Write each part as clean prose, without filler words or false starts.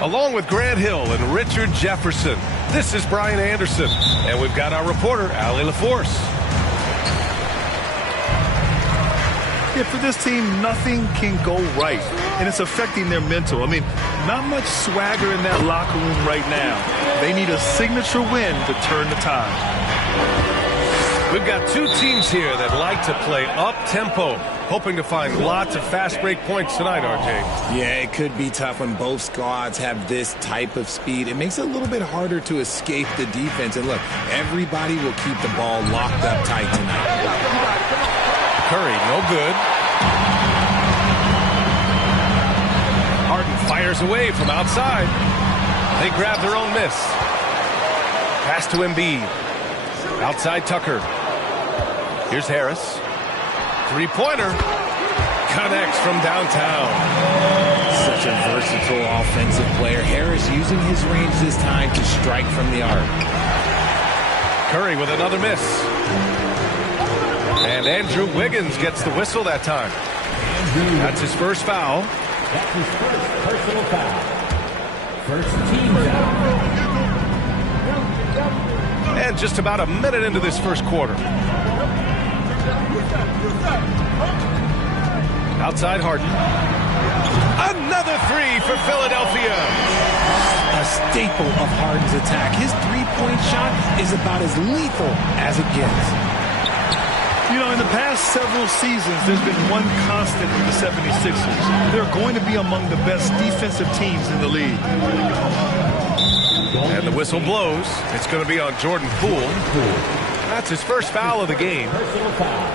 Along with Grant Hill and Richard Jefferson, this is Brian Anderson. And we've got our reporter, Allie LaForce. Yeah, for this team, nothing can go right, and it's affecting their mental. I mean, not much swagger in that locker room right now. They need a signature win to turn the tide. We've got two teams here that like to play up-tempo, hoping to find lots of fast break points tonight, RJ. Yeah, it could be tough when both squads have this type of speed. It makes it a little bit harder to escape the defense. And look, everybody will keep the ball locked up tight tonight. Curry, no good. Harden fires away from outside. They grab their own miss. Pass to Embiid. Outside Tucker. Here's Harris. Three-pointer. Connects from downtown. Such a versatile offensive player. Harris using his range this time to strike from the arc. Curry with another miss. And Andrew Wiggins gets the whistle that time. That's his first foul. That's his first personal foul. First team foul. And just about a minute into this first quarter. Outside Harden. Another three for Philadelphia. A staple of Harden's attack. His three-point shot is about as lethal as it gets. You know, in the past several seasons, there's been one constant with the 76ers. They're going to be among the best defensive teams in the league. And the whistle blows. It's going to be on Jordan Poole. That's his first foul of the game. Personal foul.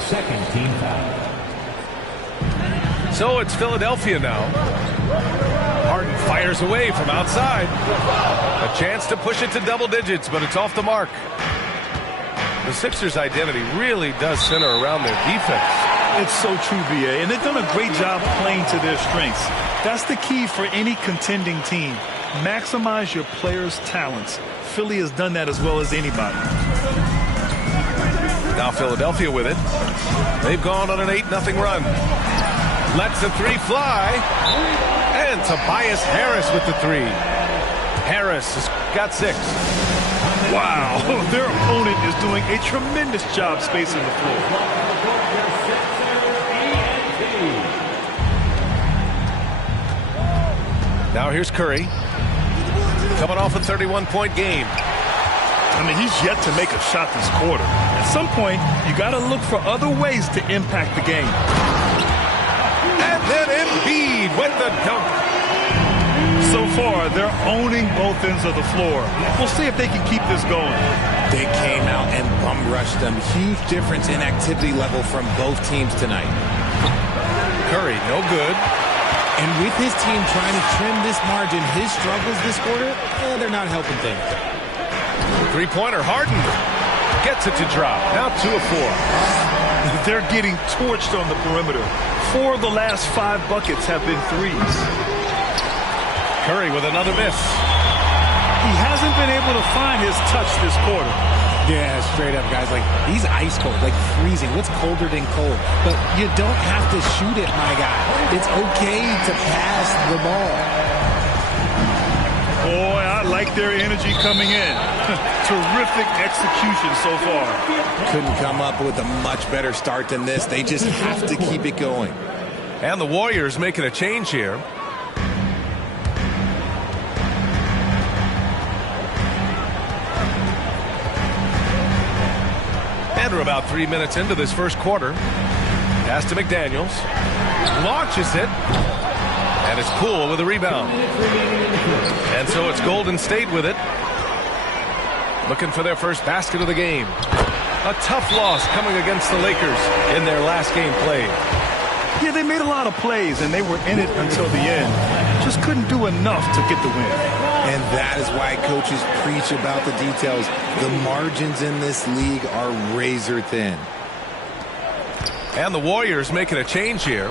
Second team foul. So it's Philadelphia now. Harden fires away from outside. A chance to push it to double digits, but it's off the mark. The Sixers' identity really does center around their defense. It's so true, B.A., and they've done a great job playing to their strengths. That's the key for any contending team. Maximize your players' talents. Philly has done that as well as anybody. Now Philadelphia with it. They've gone on an 8-0 run. Lets the three fly. And Tobias Harris with the three. Harris has got 6. Wow, their opponent is doing a tremendous job spacing the floor. Now here's Curry. Coming off a 31-point game. I mean, he's yet to make a shot this quarter. At some point, you got to look for other ways to impact the game. And then Embiid with the dunk. So far, they're owning both ends of the floor. We'll see if they can keep this going. They came out and bum rushed them. Huge difference in activity level from both teams tonight. Curry, no good. And with his team trying to trim this margin, his struggles this quarter, they're not helping things. Three-pointer, Harden gets it to drop. Now 2 of 4. They're getting torched on the perimeter. 4 of the last 5 buckets have been threes. Curry with another miss. He hasn't been able to find his touch this quarter. Yeah, straight up, guys. Like, he's ice cold, like freezing. What's colder than cold? But you don't have to shoot it, my guy. It's okay to pass the ball. Boy, I like their energy coming in. Terrific execution so far. Couldn't come up with a much better start than this. They just have to keep it going. And the Warriors making a change here. And we're about 3 minutes into this first quarter. Pass to McDaniels. Launches it. And it's Poole with a rebound. And so it's Golden State with it. Looking for their first basket of the game. A tough loss coming against the Lakers in their last game played. Yeah, they made a lot of plays, and they were in it until the end. Just couldn't do enough to get the win. And that is why coaches preach about the details. The margins in this league are razor thin. And the Warriors making a change here.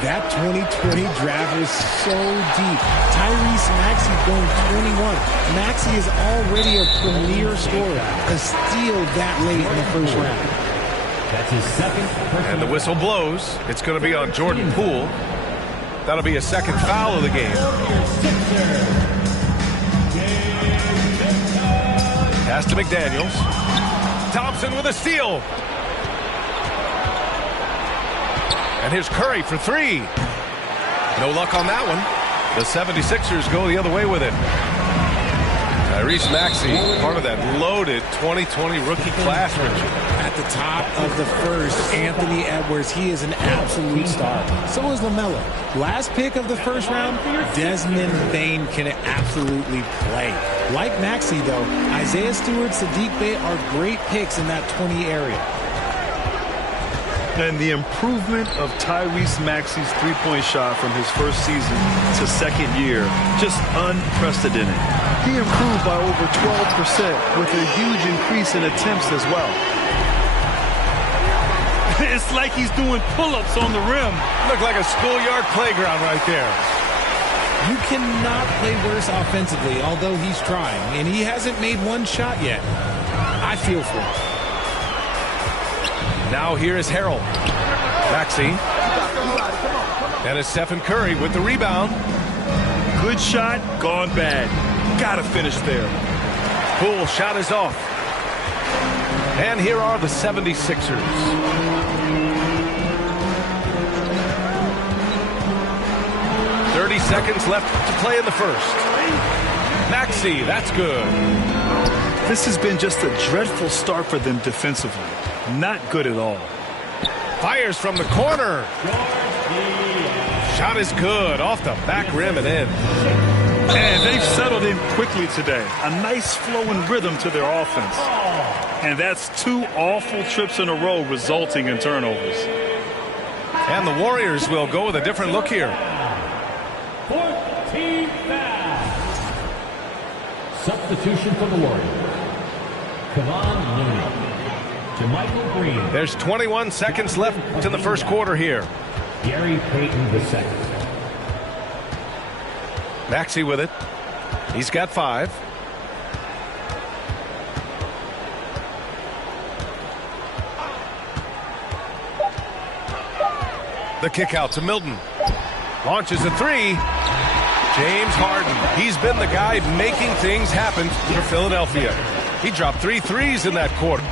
That 2020 draft was so deep. Tyrese Maxey going 21. Maxey is already a premier scorer. A steal that late in the first round. That's his second. And the whistle blows. It's going to be on Jordan Poole. That'll be a second foul of the game. Pass to McDaniels. Thompson with a steal. And here's Curry for three. No luck on that one. The 76ers go the other way with it. Tyrese Maxey, part of that loaded 2020 rookie class, Richard. At the top of the first, Anthony Edwards, he is an absolute star. So is LaMelo. Last pick of the first round, Desmond Bane can absolutely play. Like Maxey, though, Isaiah Stewart, Sadiq Bey are great picks in that 20 area. And the improvement of Tyrese Maxey's three-point shot from his first season to second year, just unprecedented. He improved by over 12% with a huge increase in attempts as well. It's like he's doing pull-ups on the rim. Looked like a schoolyard playground right there. You cannot play worse offensively, although he's trying, and he hasn't made one shot yet. I feel for him. Now here is Harrell. Maxey. And it's Stephen Curry with the rebound. Good shot, gone bad. Gotta finish there. Poole shot is off. And here are the 76ers. Seconds left to play in the first. Maxey, that's good. This has been just a dreadful start for them defensively. Not good at all. Fires from the corner. Shot is good. Off the back rim and in. And they've settled in quickly today. A nice flowing rhythm to their offense. And that's two awful trips in a row resulting in turnovers. And the Warriors will go with a different look here. 14 fouls. Substitution for the Warriors. Kevon Looney to Michael Green. There's 21 seconds left in the first quarter here. Gary Payton II. Maxey with it. He's got 5. The kick out to Milton. Launches a 3. James Harden. He's been the guy making things happen for Philadelphia. He dropped 3 threes in that quarter.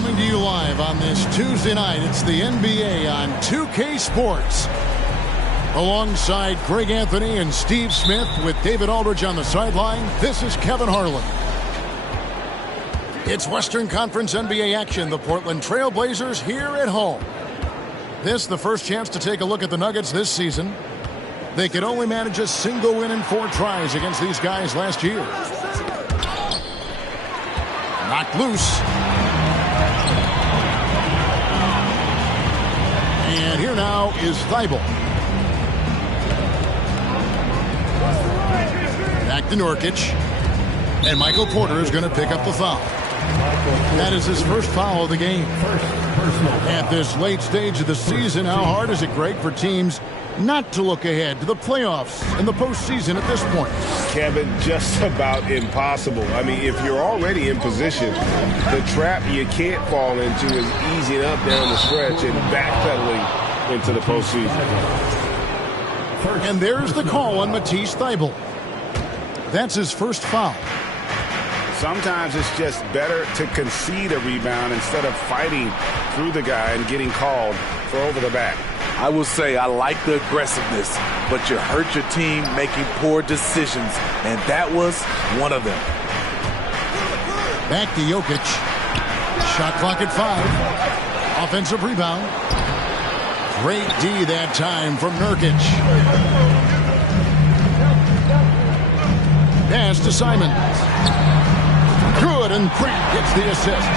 Coming to you live on this Tuesday night, it's the NBA on 2K Sports. Alongside Greg Anthony and Steve Smith with David Aldridge on the sideline, this is Kevin Harlan. It's Western Conference NBA action. The Portland Trail Blazers here at home. This the first chance to take a look at the Nuggets this season. They could only manage a single win in 4 tries against these guys last year. Knocked loose. And here now is Thibault. Back to Nurkic. And Michael Porter is going to pick up the foul. That is his first foul of the game. At this late stage of the season, how hard is it, Greg, for teams not to look ahead to the playoffs and the postseason at this point? Kevin, just about impossible. I mean, if you're already in position, the trap you can't fall into is easing up down the stretch and backpedaling into the postseason. And there's the call on Matisse Thybulle. That's his first foul. Sometimes it's just better to concede a rebound instead of fighting through the guy and getting called for over the back. I will say I like the aggressiveness, but you hurt your team making poor decisions, and that was one of them. Back to Jokic. Shot clock at 5. Offensive rebound. Great D that time from Nurkic. Pass to Simons. Good, and Grant gets the assist.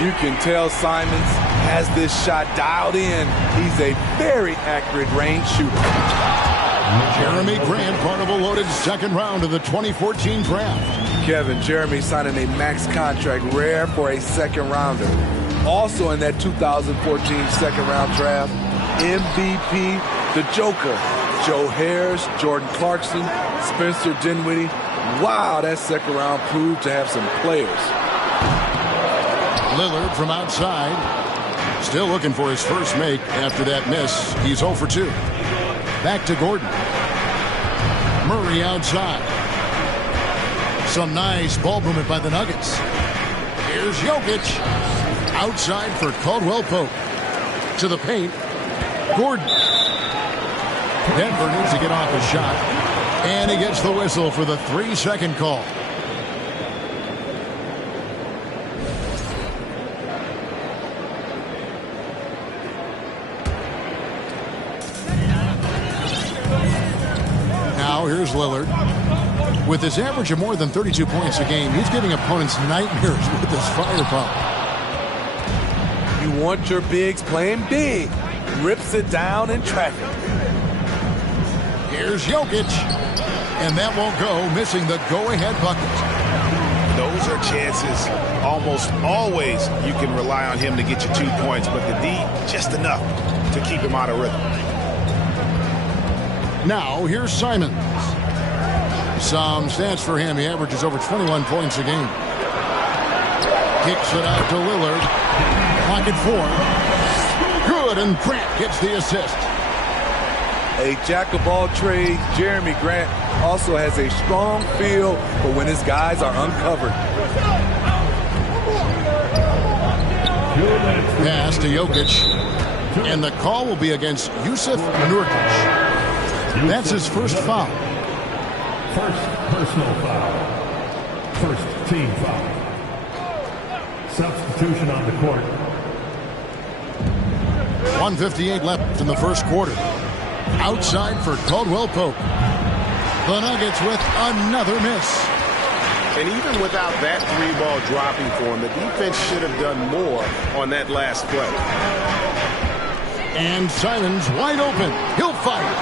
You can tell Simons has this shot dialed in. He's a very accurate range shooter. Jeremy Grant, part of a loaded second round of the 2014 draft. Kevin, Jeremy signing a max contract, rare for a second rounder. Also in that 2014 second round draft, MVP, the Joker, Joe Harris, Jordan Clarkson, Spencer Dinwiddie. Wow, that second round proved to have some players. Lillard from outside. Still looking for his first make after that miss. He's 0 for 2. Back to Gordon. Murray outside. Some nice ball movement by the Nuggets. Here's Jokic. Outside for Caldwell Pope. To the paint. Gordon. Denver needs to get off his shot. And he gets the whistle for the 3-second call. Now here's Lillard. With his average of more than 32 points a game, he's giving opponents nightmares with his firepower. You want your bigs playing big. Rips it down in traffic. Here's Jokic. And that won't go, missing the go-ahead bucket. Those are chances almost always you can rely on him to get you 2 points, but the D, just enough to keep him out of rhythm. Now, here's Simons. Some stats for him. He averages over 21 points a game. Kicks it out to Lillard. Clock at 4. Good, and Grant gets the assist. A jack of all trades, Jeremy Grant also has a strong feel for when his guys are uncovered. Pass to Jokic. And the call will be against Jusuf Nurkic. That's his first foul. First personal foul. First team foul. Substitution on the court. 1:58 left in the first quarter. Outside for Caldwell Pope. The Nuggets with another miss. And even without that 3-ball dropping for him, the defense should have done more on that last play. And Simons wide open. He'll fire.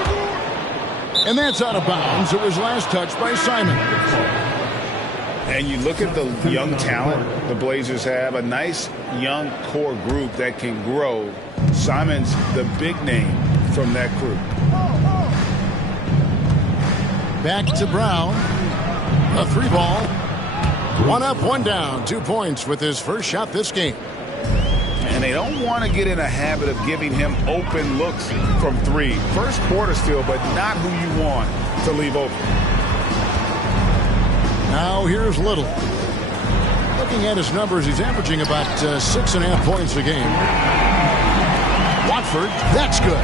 And that's out of bounds. It was last touched by Simons. And you look at the young talent the Blazers have, a nice young core group that can grow. Simons, the big name from that group. Back to Brown. A 3-ball. 1 up, 1 down. 2 points with his first shot this game. And they don't want to get in a habit of giving him open looks from 3. First quarter still, but not who you want to leave open. Now here's Little. Looking at his numbers, he's averaging about 6.5 points a game. Watford, that's good.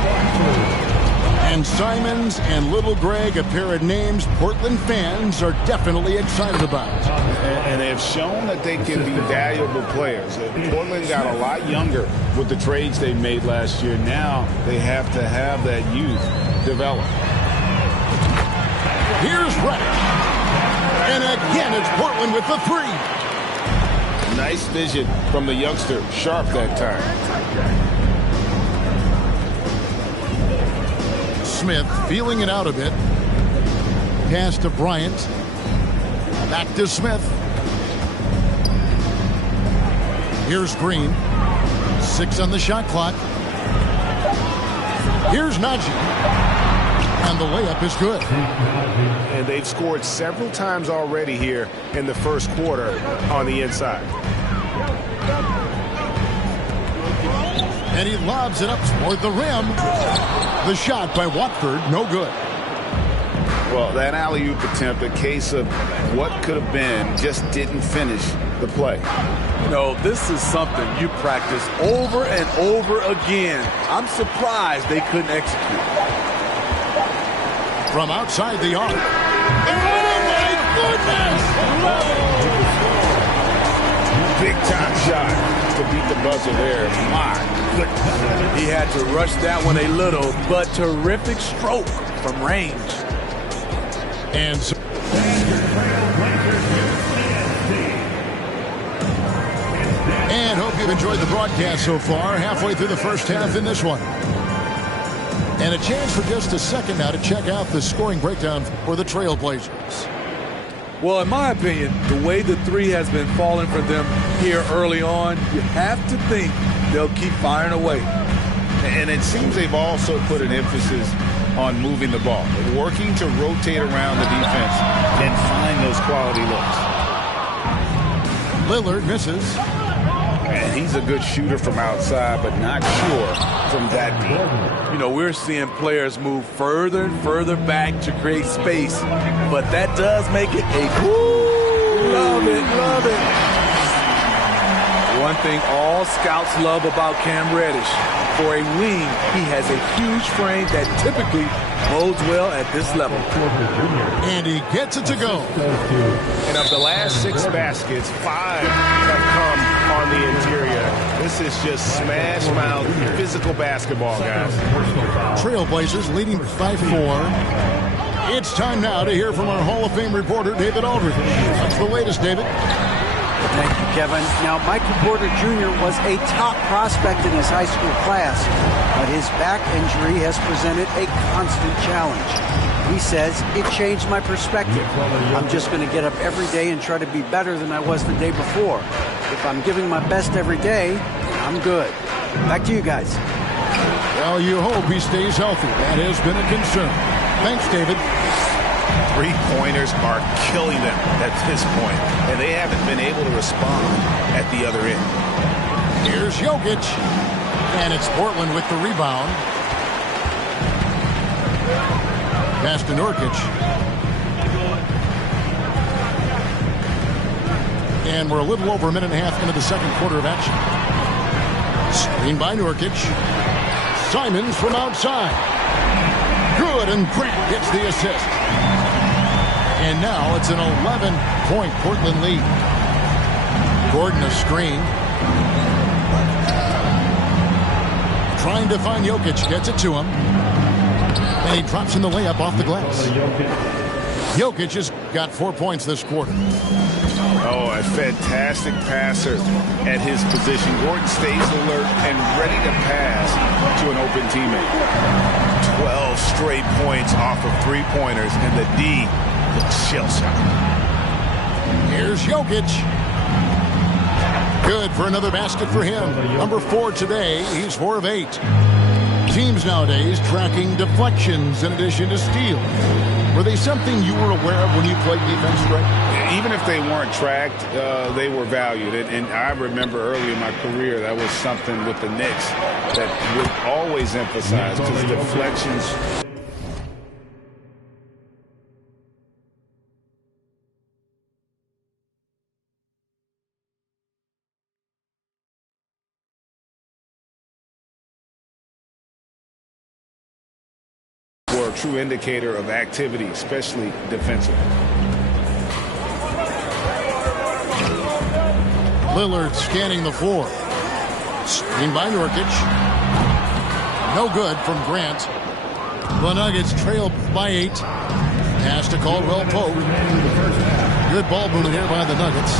And Simons and Little Greg, a pair of names Portland fans are definitely excited about. And they have shown that they can be valuable players. Portland got a lot younger with the trades they made last year. Now they have to have that youth develop. Here's Reddick. And again, it's Portland with the three. Nice vision from the youngster. Sharp that time. Smith feeling it out a bit. Pass to Bryant. Back to Smith. Here's Green. 6 on the shot clock. Here's Najee. And the layup is good. And they've scored several times already here in the first quarter on the inside. And he lobs it up toward the rim. The shot by Watford, no good. Well, that alley-oop attempt, a case of what could have been, just didn't finish the play. You know, this is something you practice over and over again. I'm surprised they couldn't execute. From outside the arc. Oh, my goodness! Big-time shot to beat the buzzer there. My goodness. He had to rush that one a little, but terrific stroke from range. And so and hope you've enjoyed the broadcast so far. Halfway through the first half in this one. And a chance for just a second now to check out the scoring breakdown for the Trailblazers. Well, in my opinion, the way the three has been falling for them here early on, you have to think they'll keep firing away. And it seems they've also put an emphasis on moving the ball, working to rotate around the defense and find those quality looks. Lillard misses. And he's a good shooter from outside, but not sure from that deep. You know, we're seeing players move further and further back to create space, but that does make it a love it, love it. One thing all scouts love about Cam Reddish, for a wing, he has a huge frame that typically bodes well at this level. And he gets it to go. And of the last 6 baskets, 5 have come on the interior. This is just smash mouth physical basketball, guys. Trailblazers leading by 4. It's time now to hear from our Hall of Fame reporter, David Aldridge. What's the latest, David? Thank you, Kevin. Now, Michael Porter Jr. was a top prospect in his high school class, but his back injury has presented a constant challenge. He says, it changed my perspective. I'm just going to get up every day and try to be better than I was the day before. If I'm giving my best every day, I'm good. Back to you guys. Well, you hope he stays healthy. That has been a concern. Thanks, David. 3-pointers are killing them at this point, and they haven't been able to respond at the other end. Here's Jokic, and it's Portland with the rebound. Pass to Nurkic. And we're a little over a minute and a half into the second quarter of action. Screen by Nurkic. Simons from outside. Good, and Grant gets the assist. And now it's an 11-point Portland lead. Gordon a screen. Trying to find Jokic. Gets it to him. And he drops in the layup off the glass. Jokic has got 4 points this quarter. Oh, a fantastic passer at his position. Gordon stays alert and ready to pass to an open teammate. 12 straight points off of 3-pointers, and the D looks shell-shocked. Here's Jokic. Good for another basket for him. Number 4 today. He's 4 of 8. Teams nowadays tracking deflections in addition to steals. Were they something you were aware of when you played defense, Greg? Even if they weren't tracked, they were valued. And I remember early in my career, that was something with the Knicks that would always emphasize, because deflections true indicator of activity, especially defensively. Lillard scanning the floor. Screen by Nurkic. No good from Grant. The Nuggets trail by 8. Pass to Caldwell Pope. Good ball movement here by the Nuggets.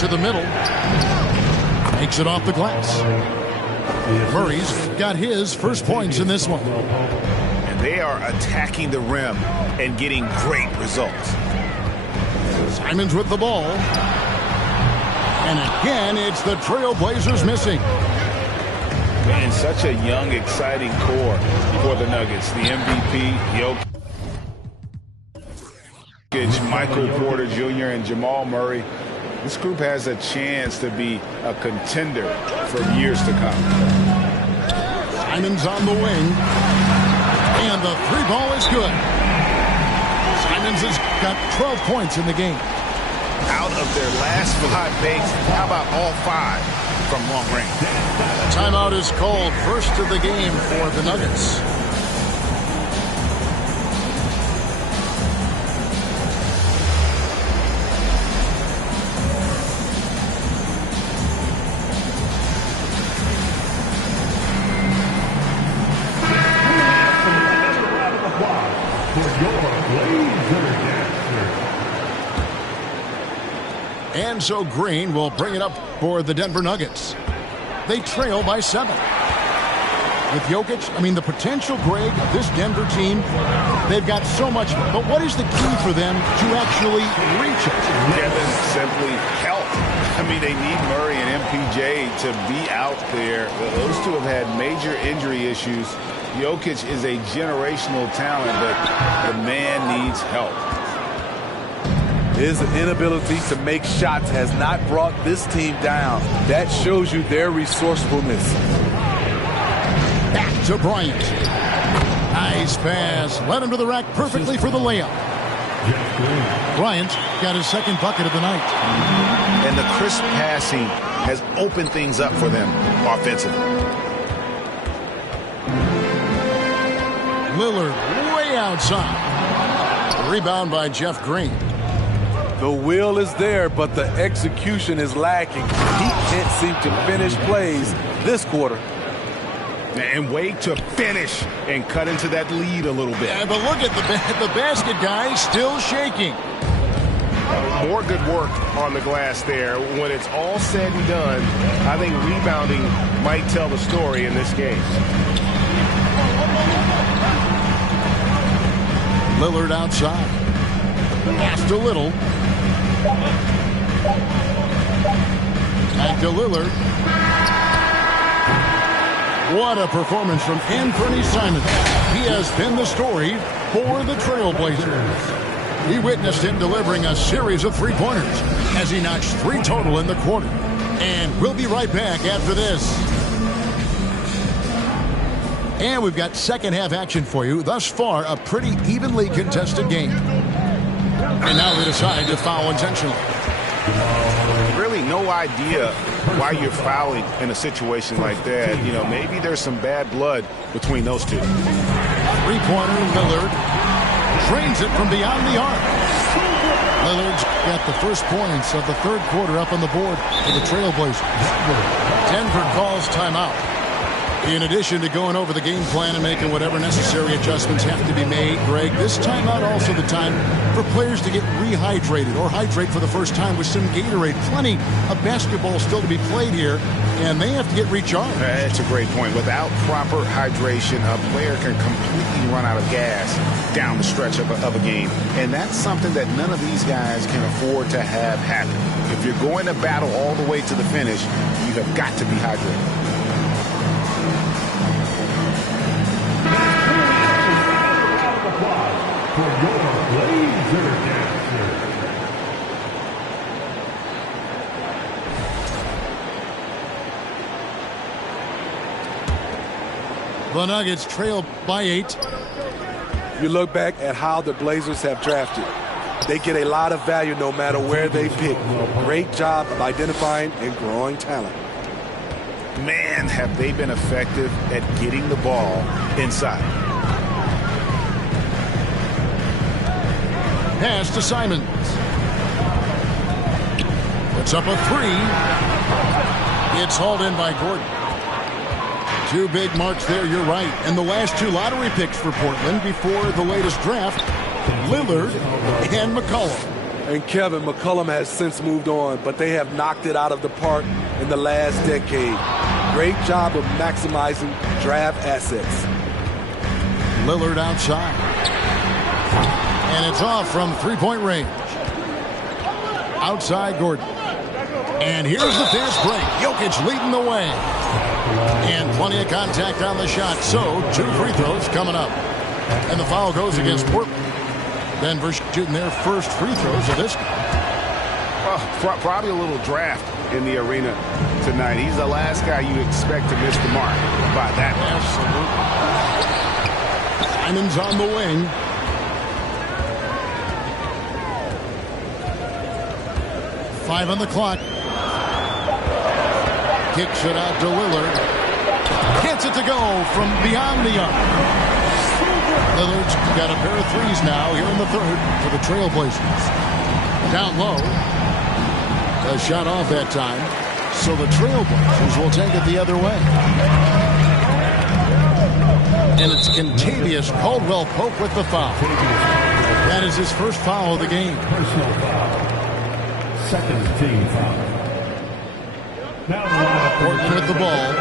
To the middle. Makes it off the glass. Murray's got his first points in this one. And they are attacking the rim and getting great results. Simons with the ball. And again, it's the Trailblazers missing. Man, such a young, exciting core for the Nuggets. The MVP, Jokic, Michael Porter Jr., and Jamal Murray. This group has a chance to be a contender for years to come. Simons on the wing. And the three ball is good. Simons has got 12 points in the game. Out of their last 5 makes, how about all 5 from long range? Timeout is called, first of the game for the Nuggets. And so Green will bring it up for the Denver Nuggets. They trail by 7. With Jokic, the potential, Greg, this Denver team, they've got so much. But what is the key for them to actually reach it? Kevin, simply health. They need Murray and MPJ to be out there. Those two have had major injury issues. Jokic is a generational talent, but the man needs help. His inability to make shots has not brought this team down. That shows you their resourcefulness. Back to Bryant. Nice pass. Led him to the rack perfectly for the layup. Bryant got his second bucket of the night. And the crisp passing has opened things up for them offensively. Lillard way outside. Rebound by Jeff Green. The will is there, but the execution is lacking. He can't seem to finish plays this quarter. And wait to finish and cut into that lead a little bit. Yeah, but look at the basket guy still shaking. More good work on the glass there. When it's all said and done, I think rebounding might tell the story in this game. Lillard outside. Pass to Little. Back to Lillard. What a performance from Anthony Simons. He has been the story for the Trailblazers. We witnessed him delivering a series of three-pointers as he notched 3 total in the quarter. And we'll be right back after this. And we've got second half action for you. Thus far, a pretty evenly contested game. And now they decide to foul intentionally. Really no idea why you're fouling in a situation like that. Maybe there's some bad blood between those two. Three-pointer, Lillard drains it from beyond the arc. Lillard's got the first points of the third quarter up on the board for the Trailblazers. Denver calls timeout. In addition to going over the game plan and making whatever necessary adjustments have to be made, Greg, this timeout also the time for players to get rehydrated or hydrate for the first time with some Gatorade. Plenty of basketball still to be played here, and they have to get recharged. That's a great point. Without proper hydration, a player can completely run out of gas down the stretch of a game. And that's something that none of these guys can afford to have happen. If you're going to battle all the way to the finish, you have got to be hydrated. For your Blazer Dancer. The Nuggets trail by 8. You look back at how the Blazers have drafted. They get a lot of value no matter where they pick. Great job of identifying and growing talent. Man, have they been effective at getting the ball inside. Pass to Simons. Puts up a three. It's hauled in by Gordon. Two big marks there, you're right. And the last two lottery picks for Portland before the latest draft, Lillard and McCollum. And Kevin, McCollum has since moved on, but they have knocked it out of the park in the last decade. Great job of maximizing draft assets. Lillard outside. And it's off from three-point range. Outside Gordon. And here's the fast break. Jokic leading the way. And plenty of contact on the shot. So, two free throws coming up. And the foul goes against Portland. Denver shooting their first free throws of this. Probably a little draft in the arena tonight. He's the last guy you expect to miss the mark by that much. Absolutely. Simon's on the wing. Five on the clock. Kicks it out to Lillard. Gets it to go from beyond the arc. Lillard's got a pair of threes now here in the third for the Trailblazers. Down low. A shot off that time. So the Trailblazers will take it the other way. And it's Contavious Caldwell-Pope with the foul. That is his first foul of the game. Personal foul. Second team foul. Now Portland with the ball.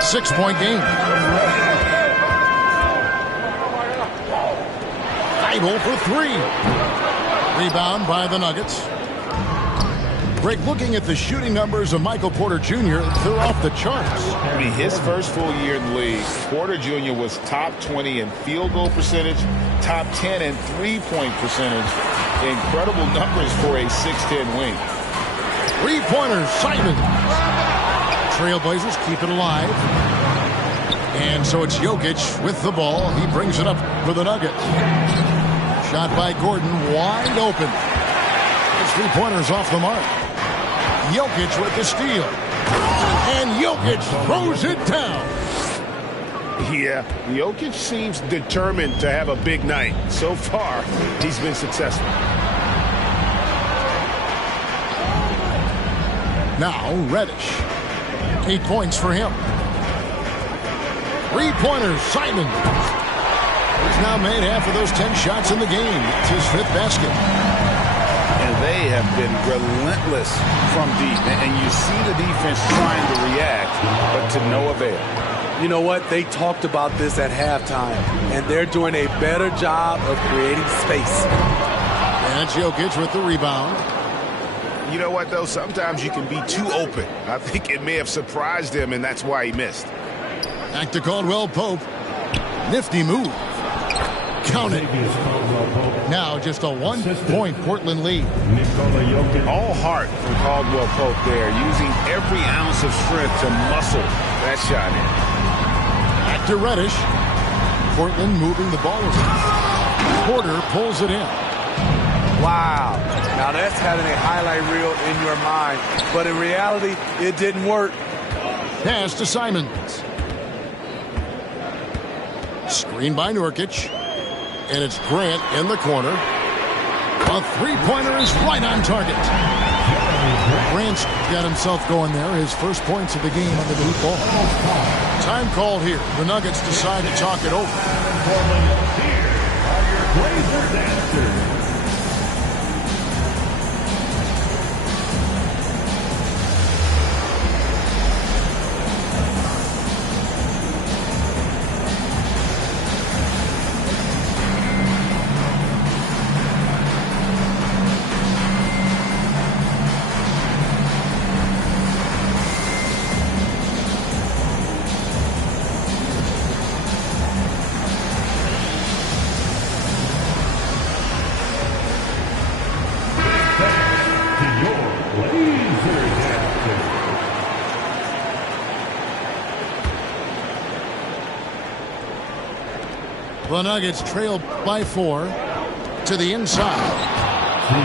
6-point game. 5-0 for three. Rebound by the Nuggets. Greg, looking at the shooting numbers of Michael Porter Jr., they're off the charts. I mean, his first full year in the league, Porter Jr. was top 20 in field goal percentage, top 10 in three-point percentage. Incredible numbers for a 6'10 wing. Three-pointers, Simon. Trailblazers keep it alive. And so it's Jokic with the ball. He brings it up for the Nuggets. Shot by Gordon, wide open. His three-pointers off the mark. Jokic with the steal. And Jokic throws it down. Yeah, Jokic seems determined to have a big night. So far, he's been successful. Now, Reddish. 8 points for him. Three-pointers, Simon. He's now made half of those 10 shots in the game. It's his fifth basket. And they have been relentless from deep. And you see the defense trying to react, but to no avail. You know what? They talked about this at halftime, and they're doing a better job of creating space. And it's Jokic with the rebound. You know what, though? Sometimes you can be too open. I think it may have surprised him, and that's why he missed. Back to Caldwell-Pope. Nifty move. Count it. Now just a 1-point Portland lead. All heart from Caldwell-Pope there, using every ounce of strength to muscle that shot in. Back to Reddish. Portland moving the ball around. Porter pulls it in. Wow. Now that's having a highlight reel in your mind. But in reality, it didn't work. Pass to Simons. Screen by Nurkic. And it's Grant in the corner. A three-pointer is right on target. Grant's got himself going there. His first points of the game on the deep ball. Time called here. The Nuggets decide to talk it over. Here are your Blazers answers. The Nuggets trail by 4 to the inside.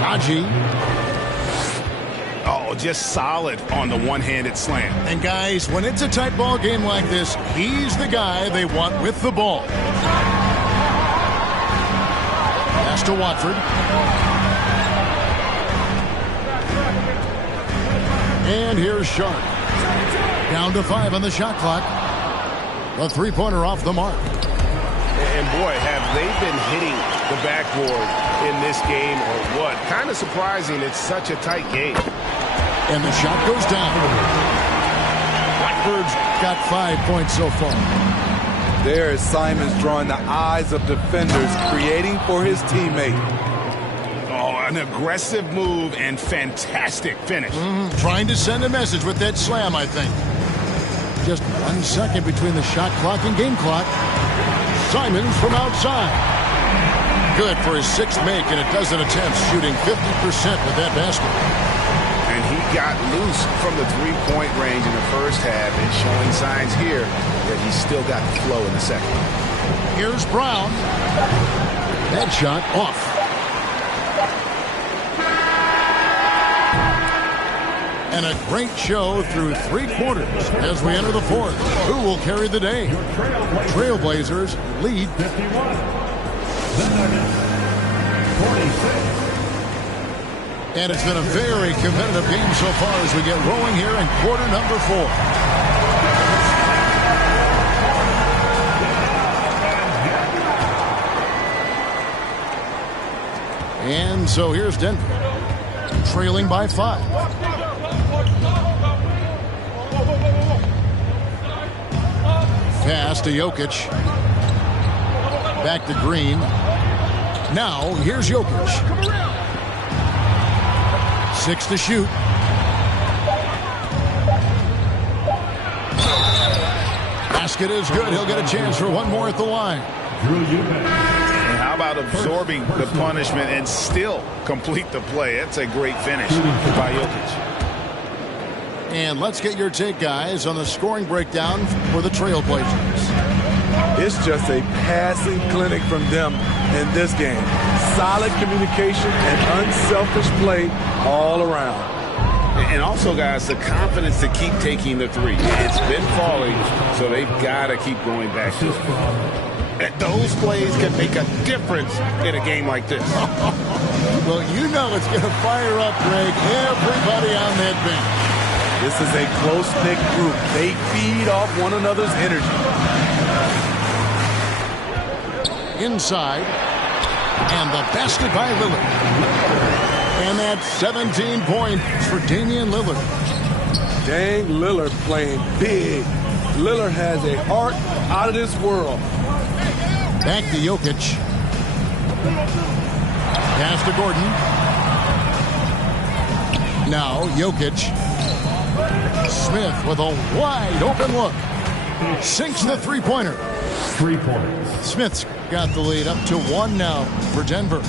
Haji. Oh, just solid on the one-handed slam. And guys, when it's a tight ball game like this, he's the guy they want with the ball. Pass to Watford. And here's Sharp. Down to 5 on the shot clock. A three-pointer off the mark. And boy, have they been hitting the backboard in this game or what? Kind of surprising. It's such a tight game. And the shot goes down. Blackbird's got 5 points so far. There is Simons drawing the eyes of defenders, creating for his teammate. Oh, an aggressive move and fantastic finish. Trying to send a message with that slam, I think. Just 1 second between the shot clock and game clock. Simons from outside. Good for his 6th make and a dozen attempts, shooting 50% with that basket. And he got loose from the three-point range in the first half and showing signs here that he's still got the flow in the second. Here's Brown. That shot off. And a great show through 3 quarters as we enter the 4th. Who will carry the day? Trailblazers lead 51. The Nuggets, 46. And it's been a very competitive game so far as we get rolling here in quarter number 4. And so here's Denver, trailing by 5. Pass to Jokic. Back to Green. Now here's Jokic. 6 to shoot. Basket is good. He'll get a chance for one more at the line. And how about absorbing the punishment and still complete the play? That's a great finish by Jokic. And let's get your take, guys, on the scoring breakdown for the Trailblazers. It's just a passing clinic from them in this game. Solid communication and unselfish play all around. And also, guys, the confidence to keep taking the three. It's been falling, so they've got to keep going back to it. And those plays can make a difference in a game like this. Well, you know it's going to fire up, Greg, everybody on that bench. This is a close-knit group. They feed off one another's energy. Inside. And the basket by Lillard. And that's 17 points for Damian Lillard. Dang, Lillard playing big. Lillard has a heart out of this world. Back to Jokic. Pass to Gordon. Now Jokic. Smith with a wide open look. Sinks the three-pointer. 3 points. Smith's got the lead up to 1 now for Denver.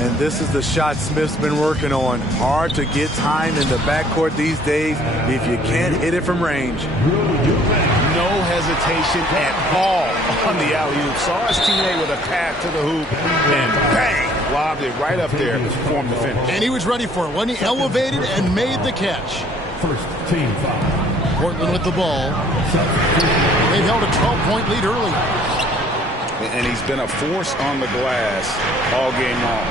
And this is the shot Smith's been working on. Hard to get time in the backcourt these days if you can't hit it from range. No hesitation at all on the alley-oop. Saw his teammate with a pass to the hoop and bang, lobbed it right up there for him to finish. And he was ready for it when he elevated and made the catch. First team foul. Portland with the ball. They've held a 12-point lead early. And he's been a force on the glass all game long.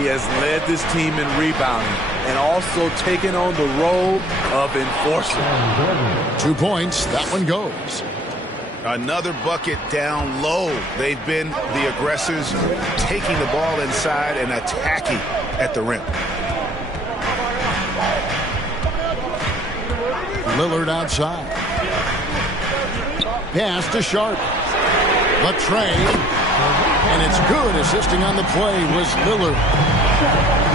He has led this team in rebounding and also taken on the role of enforcer. 2 points. That one goes. Another bucket down low. They've been the aggressors, taking the ball inside and attacking at the rim. Lillard outside. Pass to Sharp. Latre. And it's good. Assisting on the play was Lillard.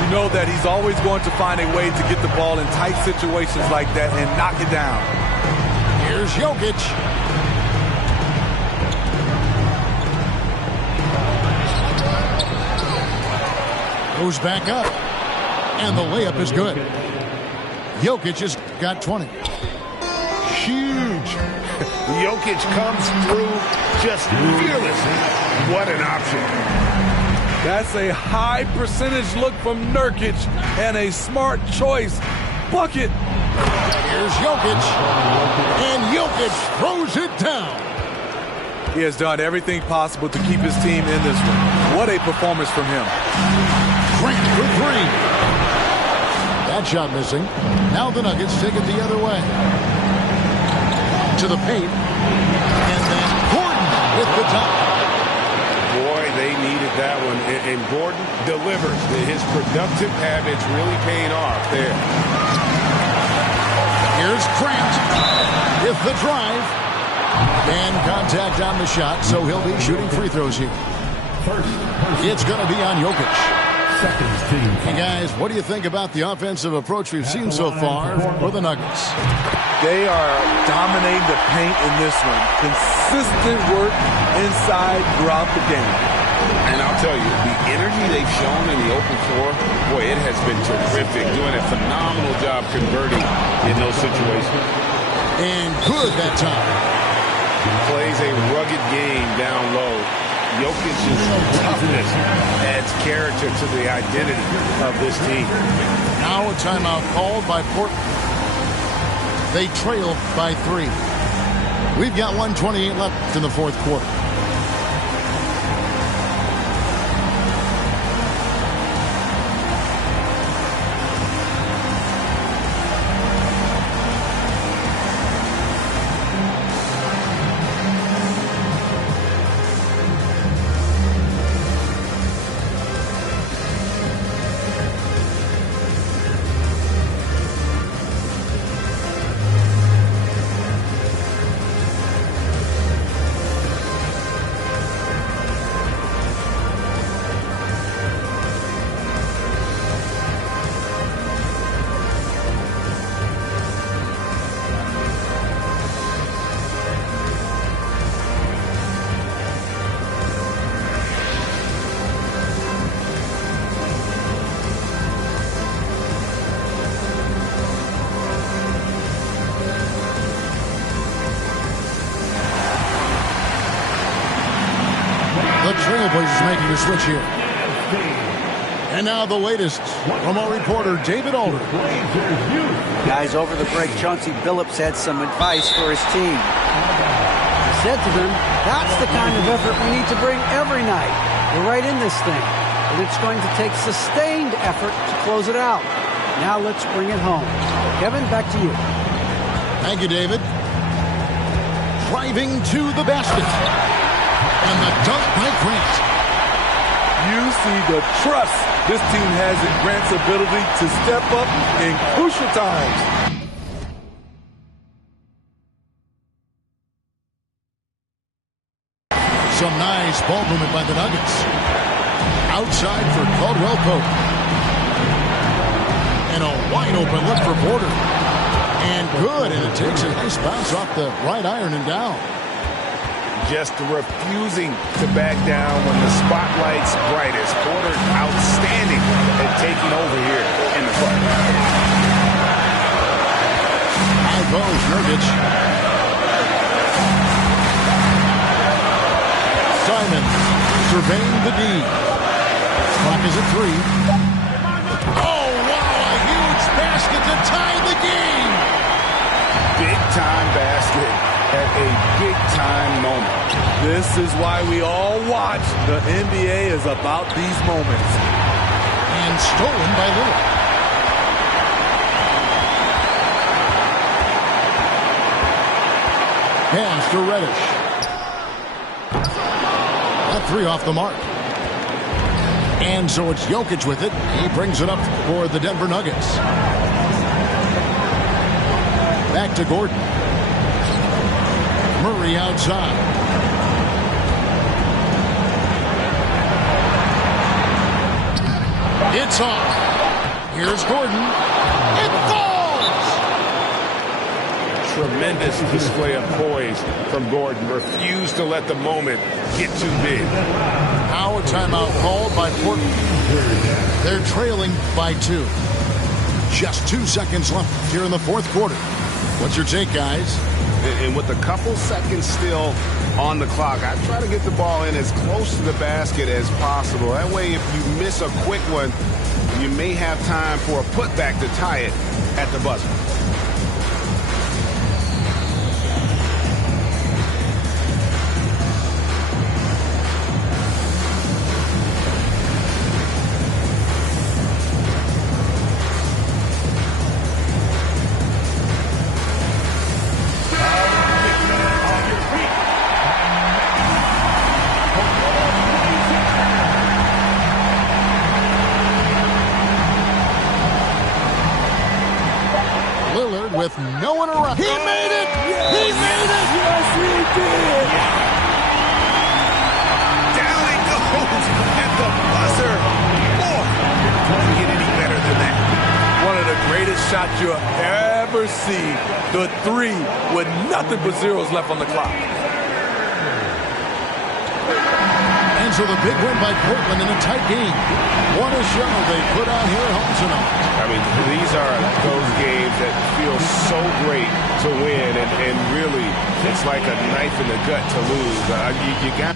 You know that he's always going to find a way to get the ball in tight situations like that and knock it down. Here's Jokic. Goes back up. And the layup is good. Jokic has got 20. Huge. Jokic comes through just fearless. What an option. That's a high percentage look from Nurkic and a smart choice bucket. Here's Jokic. And Jokic throws it down. He has done everything possible to keep his team in this one. What a performance from him. Grant for three. That shot missing. Now the Nuggets take it the other way. To the paint. And then Gordon with the top. Boy, they needed that one. And Gordon delivers. His productive habits really paying off there. Here's Grant with the drive. And contact on the shot, so he'll be shooting free throws here. It's going to be on Jokic. Hey, guys, what do you think about the offensive approach we've seen so far for the Nuggets? They are dominating the paint in this one. Consistent work inside throughout the game. And I'll tell you, the energy they've shown in the open floor, boy, it has been terrific. Doing a phenomenal job converting in those situations. And good that time. Plays a rugged game down low. Jokic's toughness adds character to the identity of this team. Now a timeout called by Portland. They trail by 3. We've got 1:28 left in the fourth quarter. Trailblazers making the switch here. And now the latest from our reporter, David Alder. Guys, over the break, Chauncey Billups had some advice for his team. He said to them, that's the kind of effort we need to bring every night. We're right in this thing, but it's going to take sustained effort to close it out. Now let's bring it home. Kevin, back to you. Thank you, David. Driving to the basket. And the dunk by Grant. You see the trust this team has in Grant's ability to step up in crucial times. Some nice ball movement by the Nuggets. Outside for Caldwell Pope. And a wide open look for Porter. And good, and it takes a nice bounce off the right iron and down. Just refusing to back down when the spotlight's brightest. Porter outstanding at taking over here in the front. High post, Nurkic. Simon surveying the D. Clock is at 3. Oh, wow, a huge basket to tie the game. Big-time basket at a big-time moment. This is why we all watch. The NBA is about these moments. And stolen by Lillard. Pass to Reddish. That 3 off the mark. And so it's Jokic with it. He brings it up for the Denver Nuggets. Back to Gordon. Murray outside. It's off. Here's Gordon. It falls! Tremendous display of poise from Gordon. Refused to let the moment get too big. Now a timeout called by Portland. They're trailing by 2. Just 2 seconds left here in the fourth quarter. What's your take, guys? And with a couple seconds still on the clock, I try to get the ball in as close to the basket as possible. That way, if you miss a quick one, you may have time for a putback to tie it at the buzzer. With no one around. He made it! Yes. He made it! Yes, he did! Down he goes at the buzzer. Boy, doesn't get any better than that. One of the greatest shots you'll ever see. The three with nothing but zeros left on the clock. And so the big win by Portland in a tight game. What a show they put on here at home tonight. I mean, these are those games that feel so great to win, and really, it's like a knife in the gut to lose. You got.